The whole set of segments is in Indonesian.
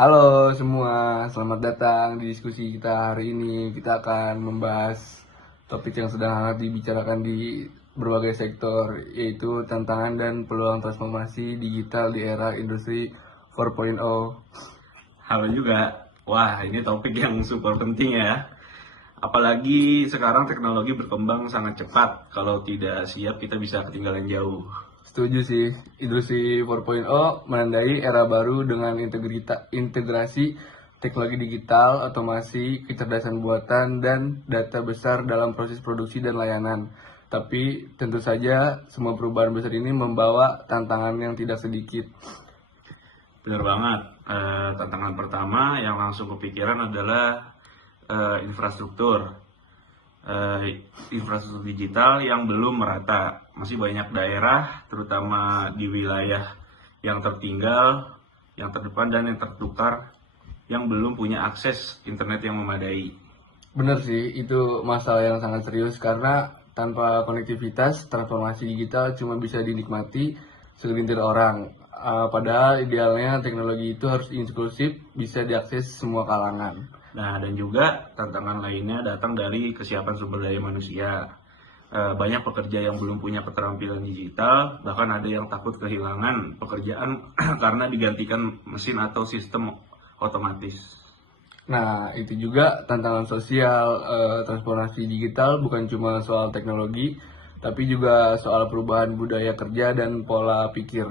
Halo semua, selamat datang di diskusi kita hari ini. Kita akan membahas topik yang sedang hangat dibicarakan di berbagai sektor, yaitu tantangan dan peluang transformasi digital di era industri 4.0. Halo juga. Wah, ini topik yang super penting ya. Apalagi sekarang teknologi berkembang sangat cepat. Kalau tidak siap, kita bisa ketinggalan jauh. Setuju sih, industri 4.0 menandai era baru dengan integrasi teknologi digital, otomasi, kecerdasan buatan, dan data besar dalam proses produksi dan layanan. Tapi tentu saja semua perubahan besar ini membawa tantangan yang tidak sedikit. Benar banget. Tantangan pertama yang langsung kepikiran adalah infrastruktur. Infrastruktur digital yang belum merata. Masih banyak daerah, terutama di wilayah yang tertinggal, yang terdepan dan yang tertukar, yang belum punya akses internet yang memadai. Benar sih, itu masalah yang sangat serius karena tanpa konektivitas, transformasi digital cuma bisa dinikmati segelintir orang. Padahal idealnya teknologi itu harus inklusif, bisa diakses semua kalangan. Nah, dan juga tantangan lainnya datang dari kesiapan sumber daya manusia. Banyak pekerja yang belum punya keterampilan digital, bahkan ada yang takut kehilangan pekerjaan karena digantikan mesin atau sistem otomatis. Nah, itu juga tantangan sosial, transformasi digital bukan cuma soal teknologi, tapi juga soal perubahan budaya kerja dan pola pikir.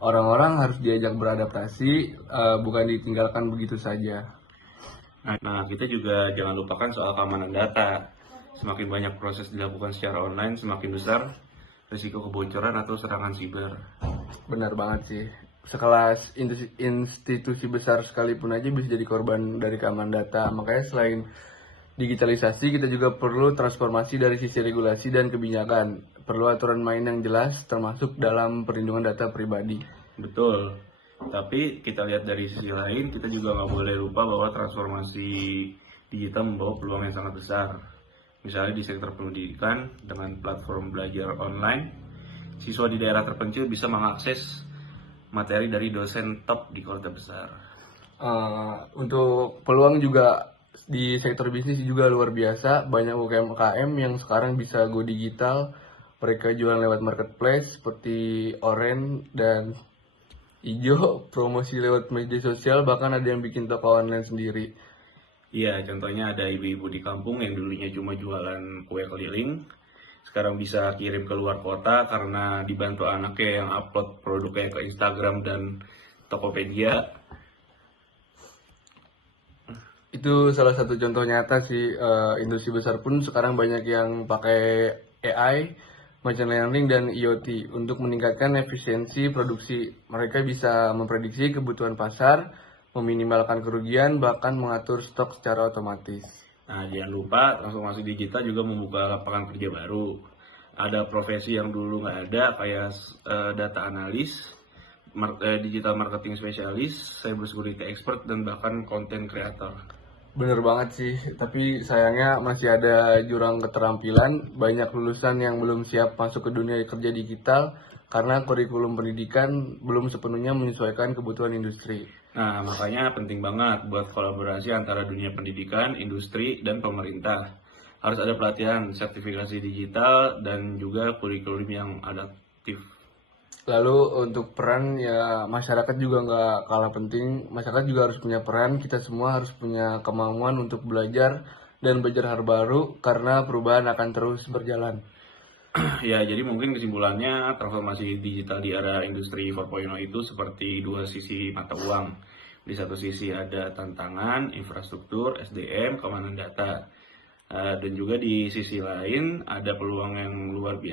Orang-orang harus diajak beradaptasi, bukan ditinggalkan begitu saja. Nah, kita juga jangan lupakan soal keamanan data. Semakin banyak proses dilakukan secara online, semakin besar risiko kebocoran atau serangan siber. Benar banget sih. Sekelas institusi besar sekalipun aja bisa jadi korban dari keamanan data. Makanya selain digitalisasi, kita juga perlu transformasi dari sisi regulasi dan kebijakan. Perlu aturan main yang jelas, termasuk dalam perlindungan data pribadi. Betul. Tapi kita lihat dari sisi lain, kita juga nggak boleh lupa bahwa transformasi digital membawa peluang yang sangat besar. Misalnya di sektor pendidikan, dengan platform belajar online, siswa di daerah terpencil bisa mengakses materi dari dosen top di kota besar. Untuk peluang juga di sektor bisnis juga luar biasa. Banyak UMKM yang sekarang bisa go digital. Mereka jualan lewat marketplace seperti Oren dan Ijo, promosi lewat media sosial, bahkan ada yang bikin toko online sendiri. Iya, contohnya ada ibu-ibu di kampung yang dulunya cuma jualan kue keliling, sekarang bisa kirim ke luar kota karena dibantu anaknya yang upload produknya ke Instagram dan Tokopedia. Itu salah satu contoh nyata sih, industri besar pun sekarang banyak yang pakai AI, machine learning, dan IoT untuk meningkatkan efisiensi produksi. Mereka bisa memprediksi kebutuhan pasar, meminimalkan kerugian, bahkan mengatur stok secara otomatis. Nah, jangan lupa transformasi digital juga membuka lapangan kerja baru. Ada profesi yang dulu nggak ada, kayak data analis, digital marketing spesialis, cyber security expert, dan bahkan content creator. Bener banget sih, tapi sayangnya masih ada jurang keterampilan. Banyak lulusan yang belum siap masuk ke dunia kerja digital karena kurikulum pendidikan belum sepenuhnya menyesuaikan kebutuhan industri. Nah, makanya penting banget buat kolaborasi antara dunia pendidikan, industri, dan pemerintah. Harus ada pelatihan, sertifikasi digital, dan juga kurikulum yang adaptif. Lalu untuk peran ya masyarakat juga nggak kalah penting. Masyarakat juga harus punya peran. Kita semua harus punya kemauan untuk belajar dan belajar hal baru karena perubahan akan terus berjalan. Ya, jadi mungkin kesimpulannya transformasi digital di era industri 4.0 itu seperti dua sisi mata uang. Di satu sisi ada tantangan, infrastruktur, SDM, keamanan data. Dan juga di sisi lain ada peluang yang luar biasa.